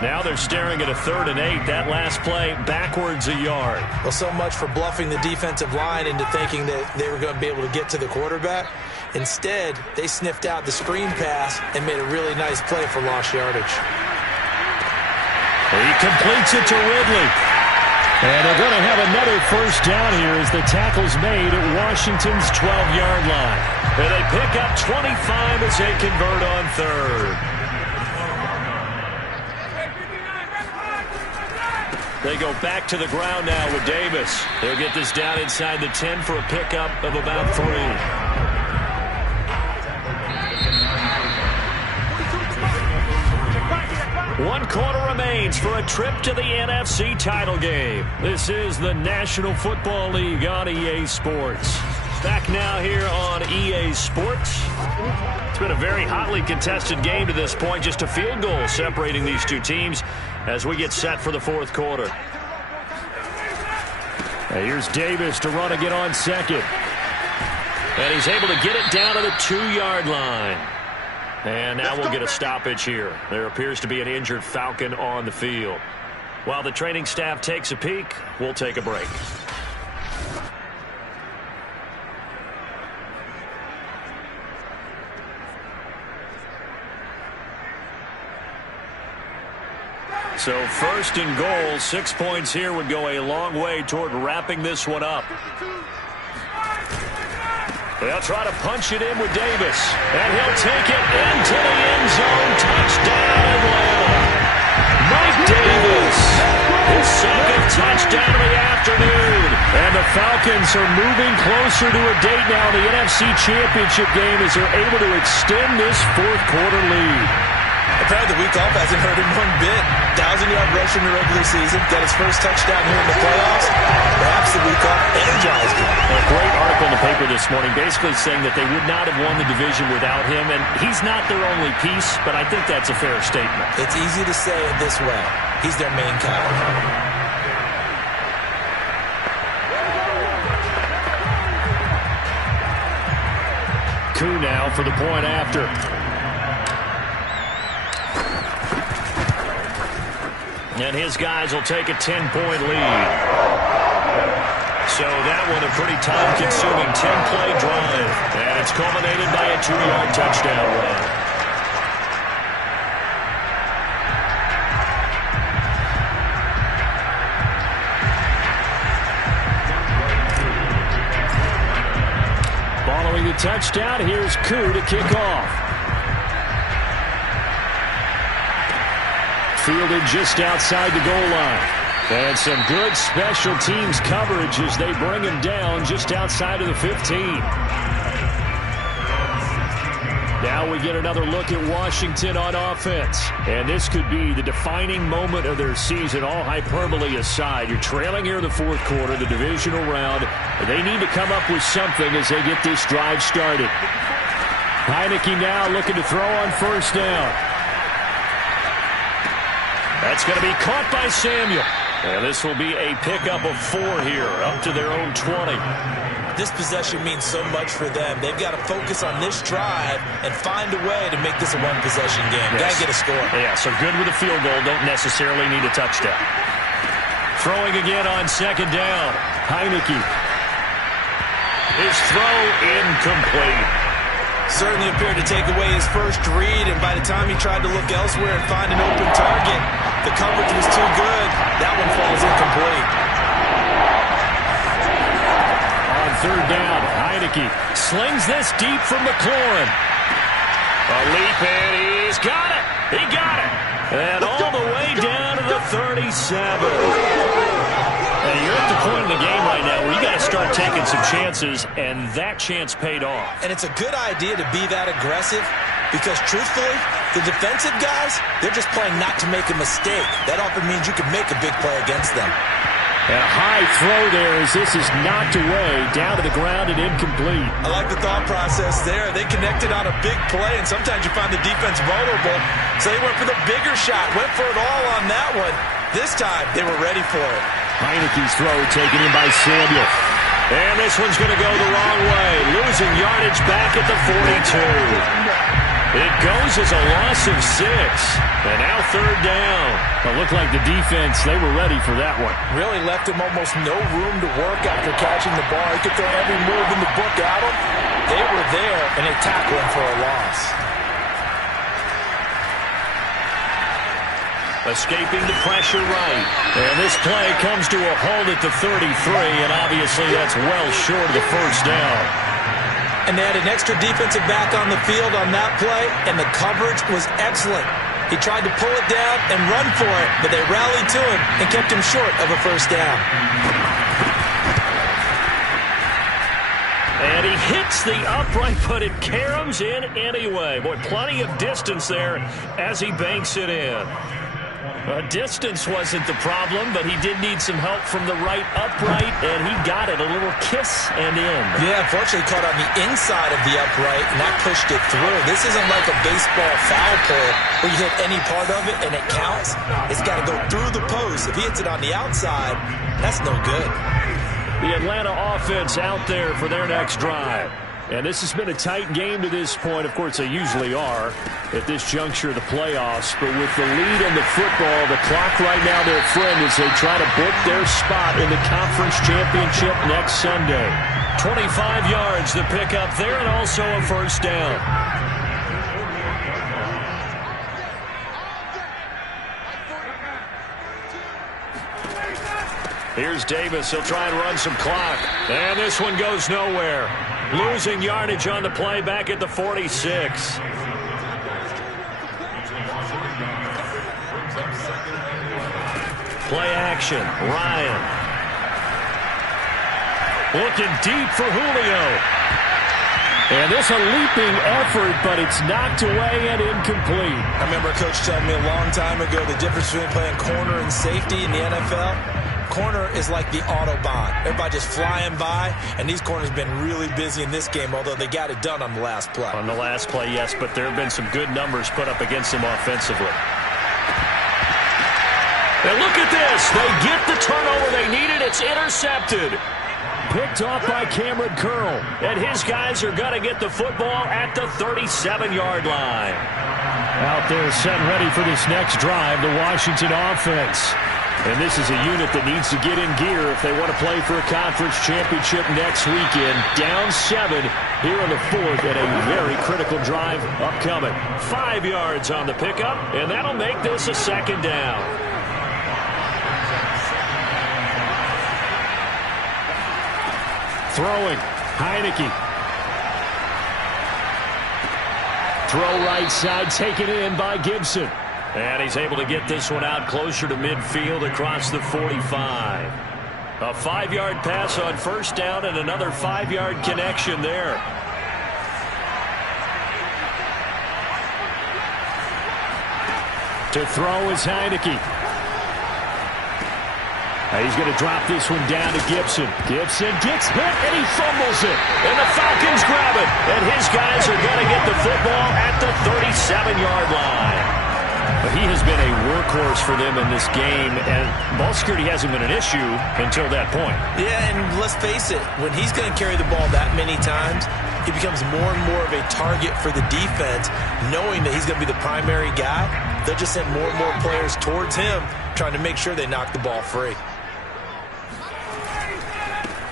Now they're staring at a 3rd and 8. That last play backwards a yard. Well, so much for bluffing the defensive line into thinking that they were going to be able to get to the quarterback. Instead, they sniffed out the screen pass and made a really nice play for lost yardage. He completes it to Ridley. And they're going to have another first down here as the tackle's made at Washington's 12-yard line. And they pick up 25 as they convert on 3rd. They go back to the ground now with Davis. They'll get this down inside the 10 for a pickup of about 3. One quarter remains for a trip to the NFC title game. This is the National Football League on EA Sports. Back now here on EA Sports. It's been a very hotly contested game to this point. Just a field goal separating these two teams as we get set for the 4th quarter. Now here's Davis to run again on 2nd. And he's able to get it down to the 2-yard line. And now we'll get a stoppage here. There appears to be an injured Falcon on the field. While the training staff takes a peek, we'll take a break. So 1st and goal, 6 points here would go a long way toward wrapping this one up. They'll try to punch it in with Davis. And he'll take it into the end zone. Touchdown, Atlanta. Mike Davis. His 2nd touchdown of the afternoon. And the Falcons are moving closer to a date now in the NFC Championship game as they're able to extend this 4th quarter lead. Apparently the week off hasn't hurt him one bit. 1,000-yard rush in the regular season. Got his first touchdown here in the playoffs. Perhaps the week off energized him. A great article in the paper this morning basically saying that they would not have won the division without him. And he's not their only piece, but I think that's a fair statement. It's easy to say it this way. He's their main guy. Koo now for the point after. And his guys will take a 10-point lead. So that one a pretty time-consuming 10-play drive. And it's culminated by a 2-yard touchdown run. Following the touchdown, here's Koo to kick off. Fielded just outside the goal line. And some good special teams coverage as they bring him down just outside of the 15. Now we get another look at Washington on offense. And this could be the defining moment of their season, all hyperbole aside. You're trailing here in the 4th quarter, the divisional round. They need to come up with something as they get this drive started. Heineke now looking to throw on 1st down. That's going to be caught by Samuel. And this will be a pickup of 4 here, up to their own 20. This possession means so much for them. They've got to focus on this drive and find a way to make this a one-possession game. Yes. Got to get a score. Yeah, so good with a field goal. Don't necessarily need a touchdown. Throwing again on 2nd down. Heineke. His throw incomplete. Certainly appeared to take away his first read, and by the time he tried to look elsewhere and find an open target, the coverage was too good. That one falls incomplete. On 3rd down, Heineke slings this deep from McLaurin. A leap, and he's got it. He got it. And all the way down to the 37. And you're at the point in the game right now where you got to start taking some chances, and that chance paid off. And it's a good idea to be that aggressive because, truthfully, The defensive guys, they're just playing not to make a mistake. That often means you can make a big play against them. And a high throw there as this is knocked away, down to the ground and incomplete. I like the thought process there. They connected on a big play, and sometimes you find the defense vulnerable. So they went for the bigger shot, went for it all on that one. This time, they were ready for it. Heineke's throw taken in by Samuel. And this one's going to go the wrong way, losing yardage back at the 42. It goes as a loss of 6. And now third down. It looked like the defense, they were ready for that one. Really left him almost no room to work after catching the ball. He could throw every move in the book at him. They were there, and they tackled him for a loss. Escaping the pressure right. And this play comes to a halt at the 33, and obviously that's well short of the first down. And they had an extra defensive back on the field on that play, and the coverage was excellent. He tried to pull it down and run for it, but they rallied to him and kept him short of a first down. And he hits the upright, but it caroms in anyway. Boy, plenty of distance there as he banks it in. Distance wasn't the problem, but he did need some help from the right upright, and he got it. A little kiss and in. Yeah, unfortunately caught on the inside of the upright, and that pushed it through. This isn't like a baseball foul pole where you hit any part of it and it counts. It's got to go through the post. If he hits it on the outside, that's no good. The Atlanta offense out there for their next drive. And this has been a tight game to this point. Of course, they usually are at this juncture of the playoffs. But with the lead in the football, the clock right now their friend as they try to book their spot in the conference championship next Sunday. 25 yards to pick up there and also a first down. Here's Davis. He'll try and run some clock. And this one goes nowhere. Losing yardage on the play back at the 46. Play action. Ryan. Looking deep for Julio. And this a leaping effort, but it's knocked away and incomplete. I remember a coach telling me a long time ago the difference between playing corner and safety in the NFL. Corner is like the Autobahn. Everybody just flying by, and these corners have been really busy in this game, although they got it done on the last play. On the last play, yes, but there have been some good numbers put up against them offensively. And look at this. They get the turnover they needed. It's intercepted. Picked off by Cameron Curl. And his guys are going to get the football at the 37-yard line. Out there set ready for this next drive, the Washington offense. And this is a unit that needs to get in gear if they want to play for a conference championship next weekend. Down 7 here in the fourth and a very critical drive upcoming. 5 yards on the pickup, and that'll make this a second down. Throwing, Heineke. Throw right side, taken in by Gibson. And he's able to get this one out closer to midfield across the 45. A 5-yard pass on first down and another 5-yard connection there. To throw is Heineke. He's going to drop this one down to Gibson. Gibson gets hit and he fumbles it. And the Falcons grab it. And his guys are going to get the football at the 37-yard line. But he has been a workhorse for them in this game, and ball security hasn't been an issue until that point. Yeah, and let's face it, when he's going to carry the ball that many times, he becomes more and more of a target for the defense, knowing that he's going to be the primary guy. They'll just send more and more players towards him, trying to make sure they knock the ball free.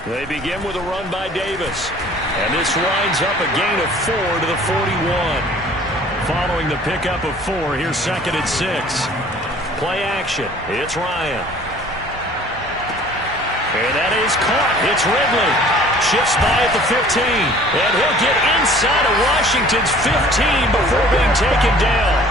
They begin with a run by Davis, and this winds up a gain of 4 to the 41. Following the pickup of 4, here's second and 6. Play action. It's Ryan. And that is caught. It's Ridley. Shifts by at the 15. And he'll get inside of Washington's 15 before being taken down.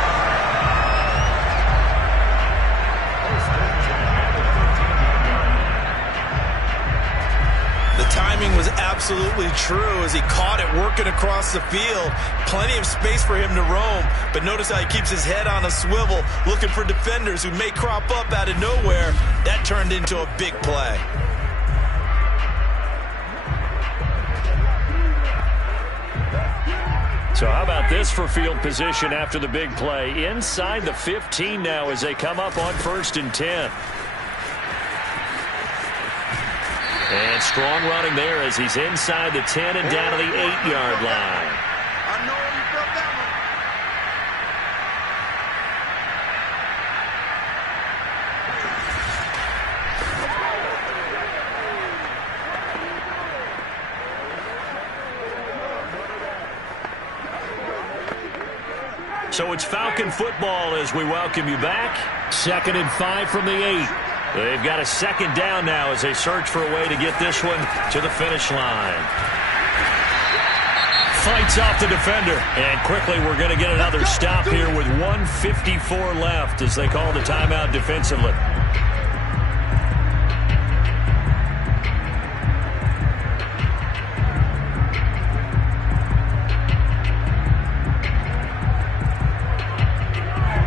The timing was absolutely true as he caught it working across the field. Plenty of space for him to roam, but notice how he keeps his head on a swivel, looking for defenders who may crop up out of nowhere. That turned into a big play. So how about this for field position after the big play? Inside the 15 now as they come up on 1st and 10. And strong running there as he's inside the 10 and down to the 8-yard line. I know you felt that one. So it's Falcon football as we welcome you back. 2nd and 5 from the 8. They've got a 2nd down now as they search for a way to get this one to the finish line. Fights off the defender. And quickly we're going to get another stop here with 1:54 left as they call the timeout defensively.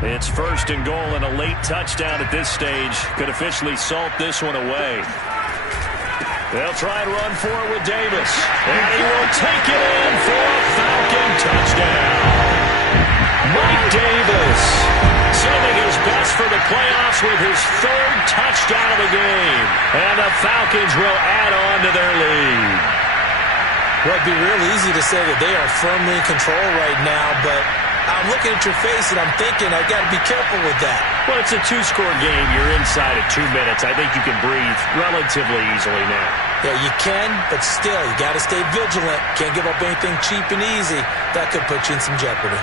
It's 1st and goal, and a late touchdown at this stage could officially salt this one away. They'll try and run for it with Davis. And he will take it in for a Falcon touchdown. Mike Davis sending his best for the playoffs with his 3rd touchdown of the game. And the Falcons will add on to their lead. Well, it'd be real easy to say that they are firmly in control right now, but I'm looking at your face and I'm thinking I got to be careful with that. Well, it's a 2-score game. You're inside of 2 minutes. I think you can breathe relatively easily now. Yeah, you can, but still, you got to stay vigilant. Can't give up anything cheap and easy. That could put you in some jeopardy.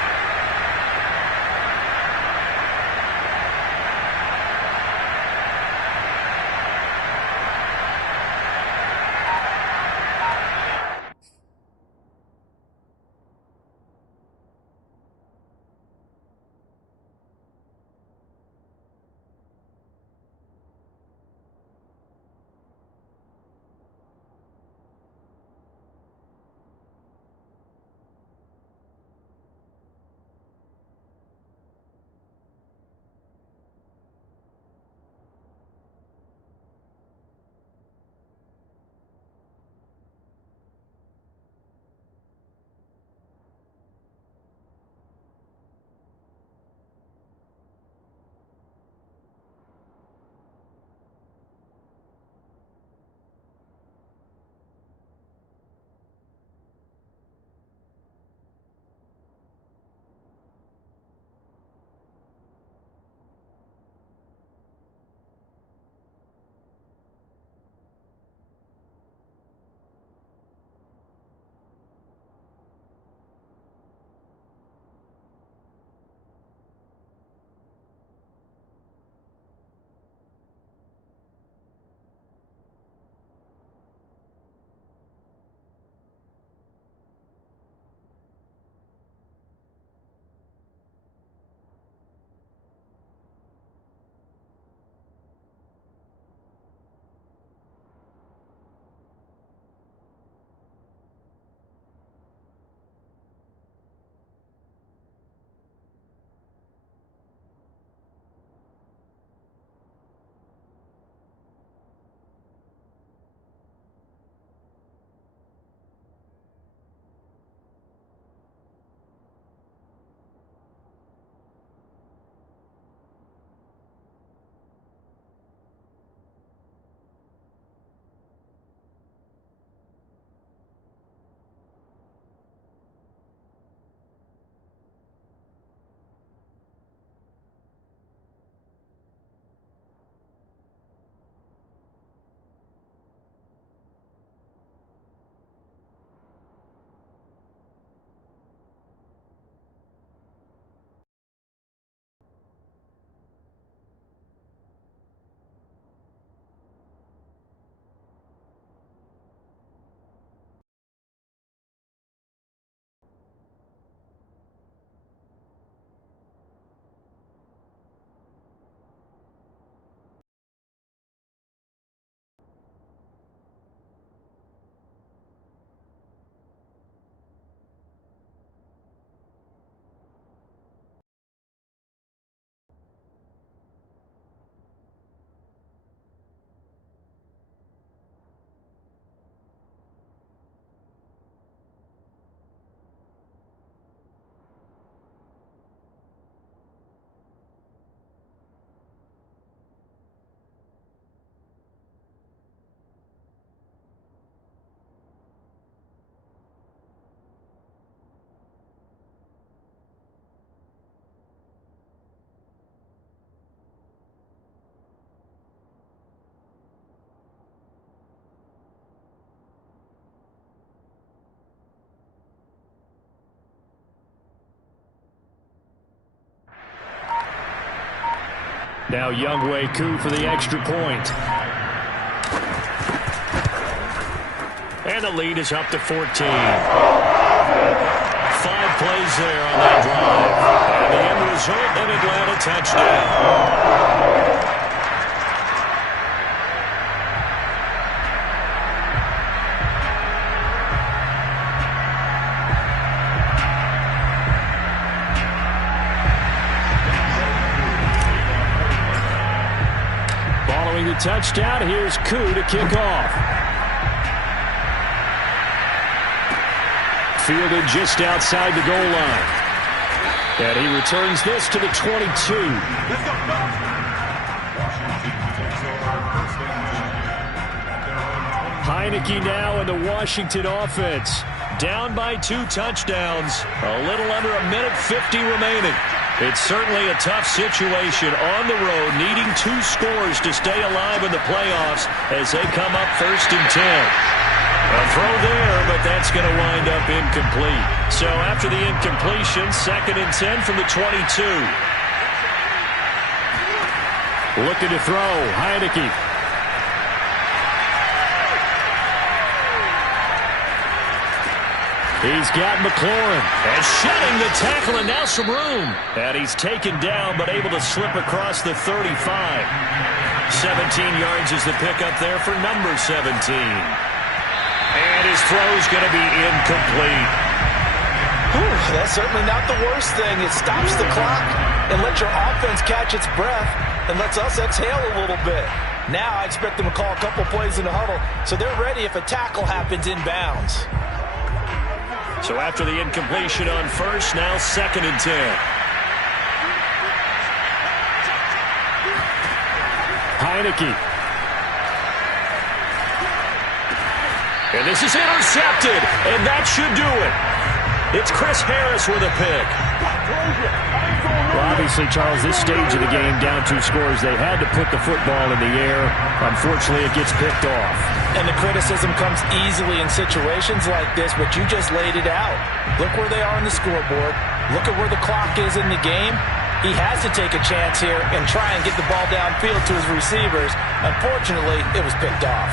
Now Younghoe Koo for the extra point. And the lead is up to 14. 5 plays there on that drive. And the end result, an Atlanta touchdown. Following the touchdown, here's Koo to kick off. Fielded just outside the goal line. And he returns this to the 22. Heineke now in the Washington offense. Down by 2 touchdowns. A little under a minute 50 remaining. It's certainly a tough situation on the road, needing 2 scores to stay alive in the playoffs as they come up 1st and 10. A throw there, but that's going to wind up incomplete. So after the incompletion, 2nd and 10 from the 22. Looking to throw, Heineke. He's got McLaurin. And shedding the tackle, and now some room. And he's taken down, but able to slip across the 35. 17 yards is the pickup there for number 17. And his throw's going to be incomplete. Whew, that's certainly not the worst thing. It stops the clock and lets your offense catch its breath and lets us exhale a little bit. Now I expect them to call a couple plays in the huddle so they're ready if a tackle happens inbounds. So after the incompletion on first, now 2nd and 10. Heineke. And this is intercepted, and that should do it. It's Chris Harris with a pick. Well, obviously, Charles, this stage of the game, down 2 scores, they had to put the football in the air. Unfortunately, it gets picked off. And the criticism comes easily in situations like this, but you just laid it out. Look where they are on the scoreboard. Look at where the clock is in the game. He has to take a chance here and try and get the ball downfield to his receivers. Unfortunately, it was picked off.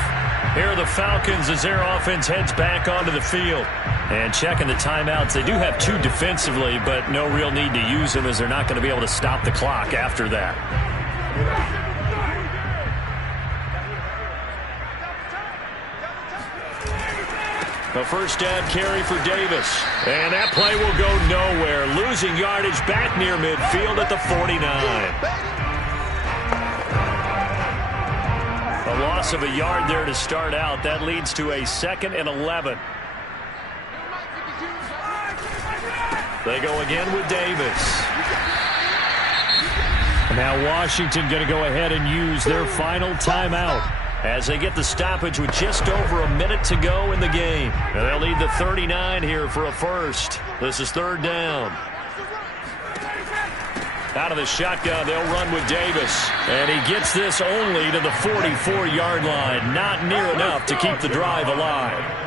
Here are the Falcons as their offense heads back onto the field. And checking the timeouts. They do have 2 defensively, but no real need to use them as they're not going to be able to stop the clock after that. The first down carry for Davis. And that play will go nowhere. Losing yardage back near midfield at the 49. A loss of a yard there to start out. That leads to a 2nd and 11. They go again with Davis. Now Washington going to go ahead and use their final timeout as they get the stoppage with just over a minute to go in the game. And they'll need the 39 here for a first. This is 3rd down. Out of the shotgun, they'll run with Davis. And he gets this only to the 44-yard line. Not near enough to keep the drive alive.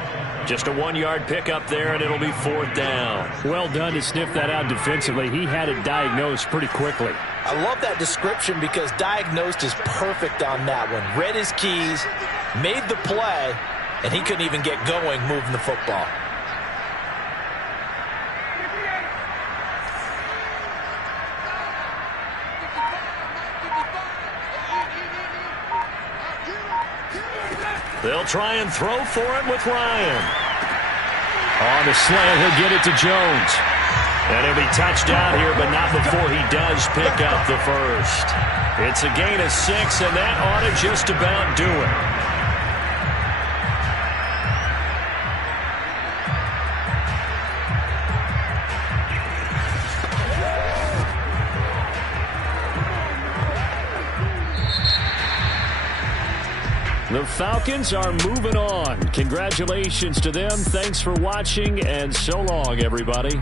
Just a 1-yard pickup there, and it'll be 4th down. Well done to sniff that out defensively. He had it diagnosed pretty quickly. I love that description because diagnosed is perfect on that one. Read his keys, made the play, and he couldn't even get going moving the football. They'll try and throw for it with Ryan. On the slant, he'll get it to Jones. And he'll be touched down here, but not before he does pick up the first. It's a gain of 6, and that ought to just about do it. The Falcons are moving on. Congratulations to them. Thanks for watching, and so long, everybody.